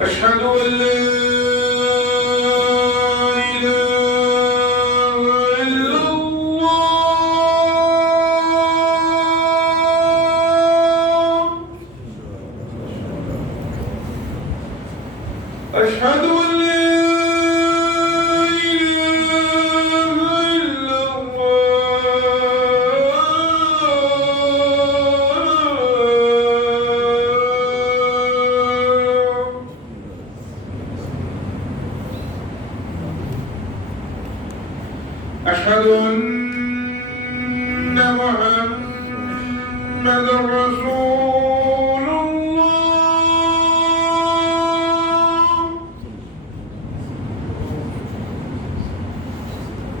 أشهد أن لا إله إلا الله. أشهد أن لا إله إلا الله. أشهد أن محمدًا رسول الله.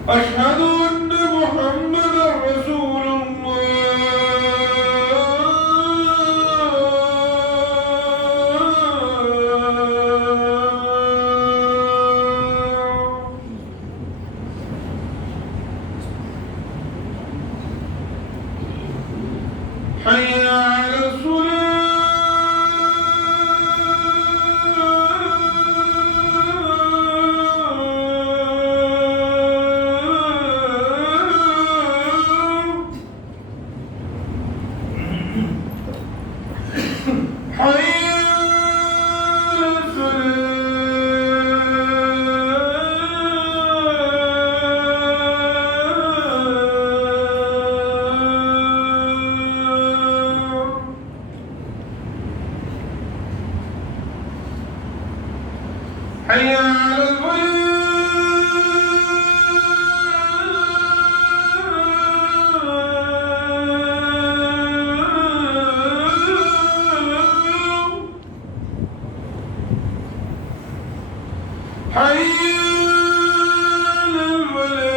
أشهد أن محمدًا رسول الله. حي على الصلاة. حي على الفلاح. حي على الفلاح. حي على الفلاح.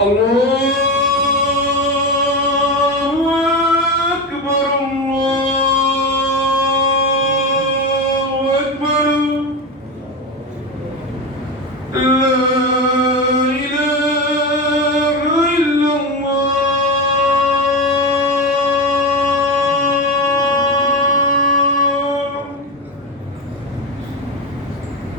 الله أكبر، الله أكبر. لا